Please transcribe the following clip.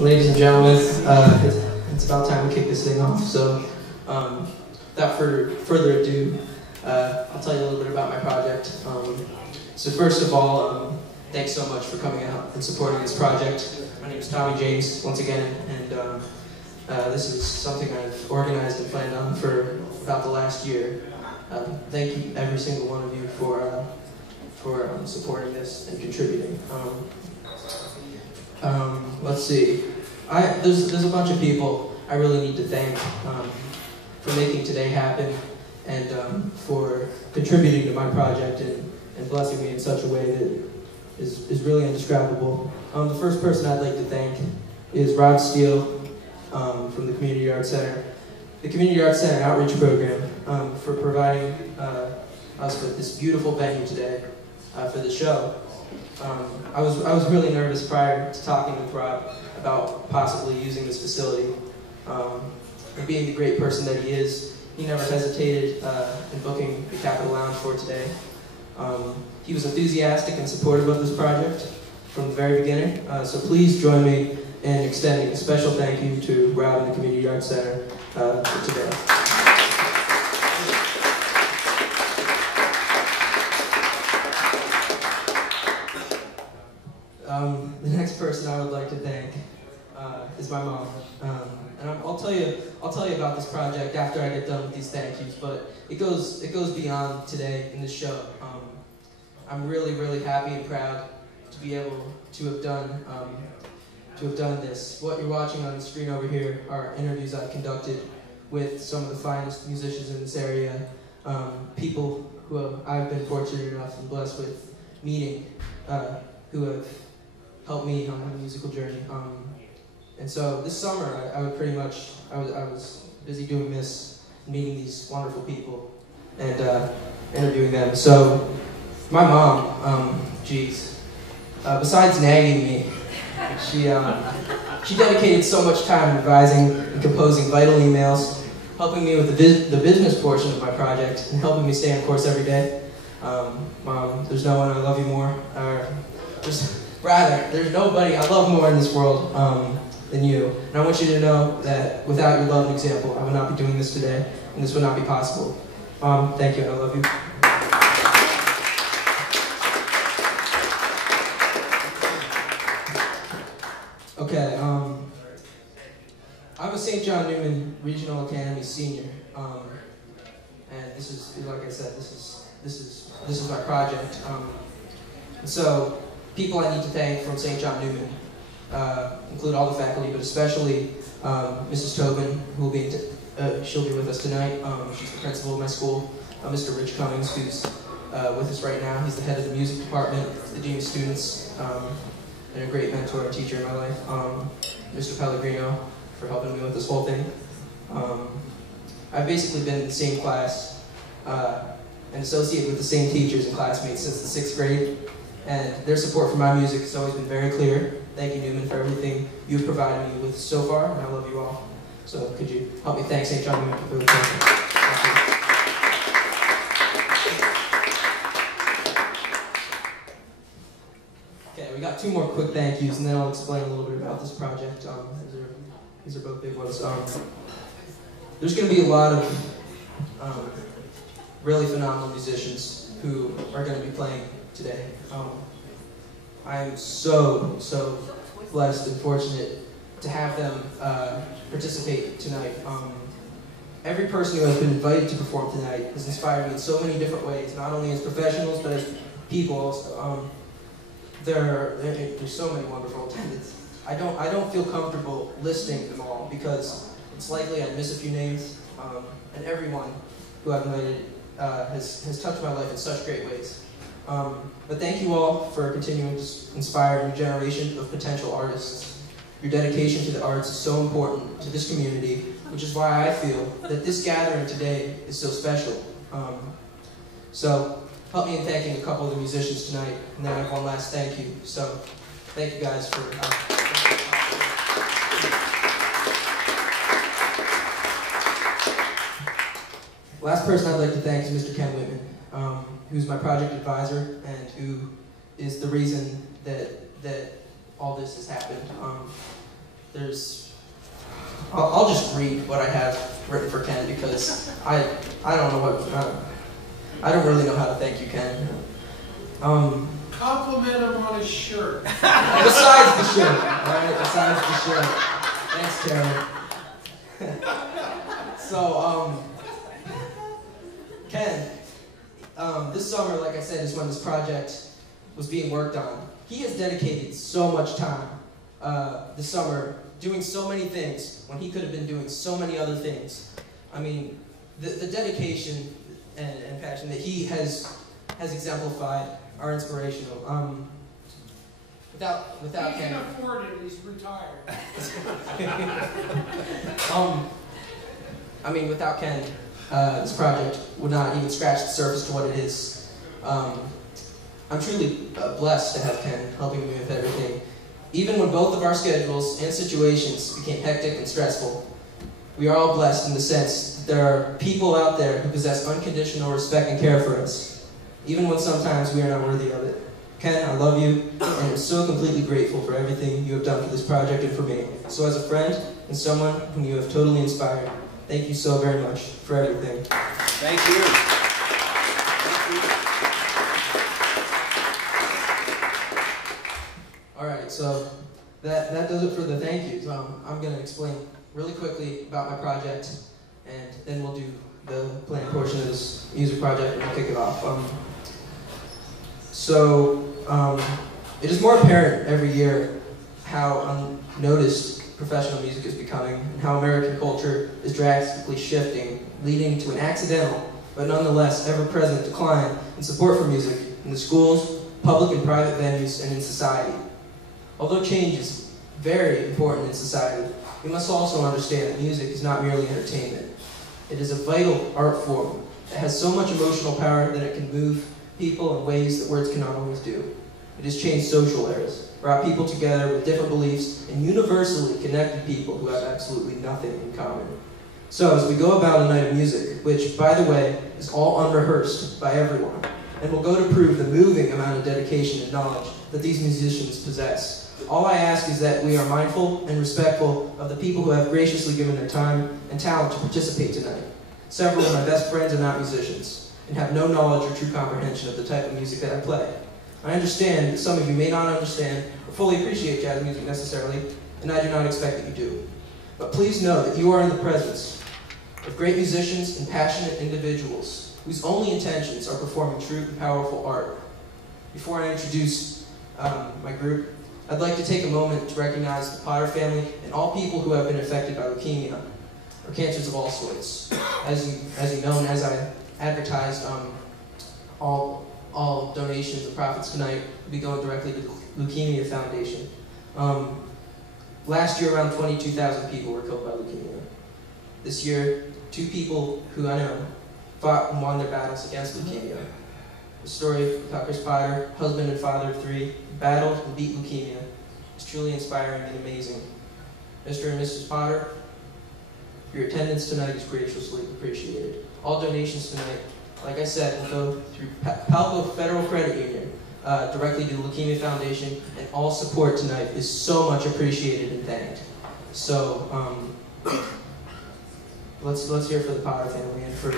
Ladies and gentlemen, it's about time to kick this thing off. So, without further ado, I'll tell you a little bit about my project. So first of all, thanks so much for coming out and supporting this project. My name is Tommy James, once again, and this is something I've organized and planned on for about the last year. Thank you, every single one of you, for supporting this and contributing. Let's see. There's a bunch of people I really need to thank for making today happen and for contributing to my project and blessing me in such a way that is really indescribable. The first person I'd like to thank is Rod Steele from the Community Arts Center. The Community Arts Center Outreach Program for providing us with this beautiful venue today for the show. I was really nervous prior to talking with Rob about possibly using this facility. And being the great person that he is, he never hesitated in booking the Capitol Lounge for today. He was enthusiastic and supportive of this project from the very beginning. So please join me in extending a special thank you to Rob and the Community Arts Center for today. The next person I would like to thank is my mom, and I'll tell you about this project after I get done with these thank yous. But it goes beyond today in the show. I'm really happy and proud to be able to have done this. What you're watching on the screen over here are interviews I've conducted with some of the finest musicians in this area, people who I've been fortunate enough and blessed with meeting, who have helped me on my musical journey. And so this summer, I was busy doing this, meeting these wonderful people, and interviewing them. So my mom, besides nagging me, she dedicated so much time advising and composing vital emails, helping me with the business portion of my project, and helping me stay on course every day. Mom, there's no one I love you more, there's nobody I love more in this world than you. And I want you to know that without your love and example, I would not be doing this today, and this would not be possible. Mom, thank you, and I love you. Okay, I'm a St. John Newman Regional Academy senior, and this is, like I said, this is my project. And so, people I need to thank from St. John Newman include all the faculty, but especially Mrs. Tobin, who will be she'll be with us tonight. She's the principal of my school. Mr. Rich Cummings, who's with us right now. He's the head of the music department, the dean of students, and a great mentor and teacher in my life. Mr. Pellegrino, for helping me with this whole thing. I've basically been in the same class and associated with the same teachers and classmates since the 6th grade. And their support for my music has always been very clear. Thank you, Newman, for everything you've provided me with so far, and I love you all. So could you help me thank St. John Newman for the attention? Okay, we got 2 more quick thank yous, and then I'll explain a little bit about this project. These are both big ones. There's going to be a lot of really phenomenal musicians who are going to be playing today. I am so blessed and fortunate to have them participate tonight. Every person who has been invited to perform tonight has inspired me in so many different ways, not only as professionals, but as people also. There's so many wonderful attendants. I don't feel comfortable listing them all because it's likely I'd miss a few names, and everyone who I've invited has touched my life in such great ways. But thank you all for continuing to inspire a new generation of potential artists. Your dedication to the arts is so important to this community, which is why I feel that this gathering today is so special. So help me in thanking a couple of the musicians tonight, and then I have one last thank you. So thank you guys for... Last person I'd like to thank is Mr. Ken Whitman, who's my project advisor and who is the reason that all this has happened. I'll just read what I have written for Ken because I don't know what, I don't really know how to thank you, Ken. Compliment him on his shirt. Besides the shirt, alright, besides the shirt. Thanks, Karen. So, Ken, this summer, like I said, is when this project was being worked on. He has dedicated so much time this summer doing so many things when he could have been doing so many other things. I mean, the dedication and passion that he has exemplified are inspirational. Without he Ken, can afford it. He's retired. I mean, without Ken, this project would not even scratch the surface to what it is. I'm truly blessed to have Ken helping me with everything. Even when both of our schedules and situations became hectic and stressful, we are all blessed in the sense that there are people out there who possess unconditional respect and care for us, even when sometimes we are not worthy of it. Ken, I love you, and I'm so completely grateful for everything you have done for this project and for me. So as a friend and someone whom you have totally inspired, thank you so very much for everything. Thank you. Alright, so that does it for the thank yous. I'm going to explain really quickly about my project, and then we'll do the planned portion of this music project and we'll kick it off. It is more apparent every year how unnoticed professional music is becoming and how American culture is drastically shifting, leading to an accidental, but nonetheless ever-present decline in support for music in the schools, public and private venues, and in society. Although change is very important in society, we must also understand that music is not merely entertainment. It is a vital art form that has so much emotional power that it can move people in ways that words cannot always do. It has changed social eras, brought people together with different beliefs, and universally connected people who have absolutely nothing in common. So as we go about a night of music, which, by the way, is all unrehearsed by everyone, and will go to prove the moving amount of dedication and knowledge that these musicians possess, all I ask is that we are mindful and respectful of the people who have graciously given their time and talent to participate tonight. Several of my best friends are not musicians and have no knowledge or true comprehension of the type of music that I play. I understand that some of you may not understand or fully appreciate jazz music necessarily, and I do not expect that you do. But please know that you are in the presence of great musicians and passionate individuals whose only intentions are performing true and powerful art. Before I introduce my group, I'd like to take a moment to recognize the Potter family and all people who have been affected by leukemia or cancers of all sorts. As you know, and as I advertised, all donations and profits tonight will be going directly to the Leukemia Foundation. Last year, around 22,000 people were killed by leukemia. This year, 2 people who I know fought and won their battles against leukemia. The story of how Chris Potter, husband and father of 3, battled and beat leukemia is truly inspiring and amazing. Mr. and Mrs. Potter, your attendance tonight is graciously appreciated. All donations tonight, like I said, will go through Palco Federal Credit Union directly to the Leukemia Foundation, and all support tonight is so much appreciated and thanked. So let's hear for the Potter family and for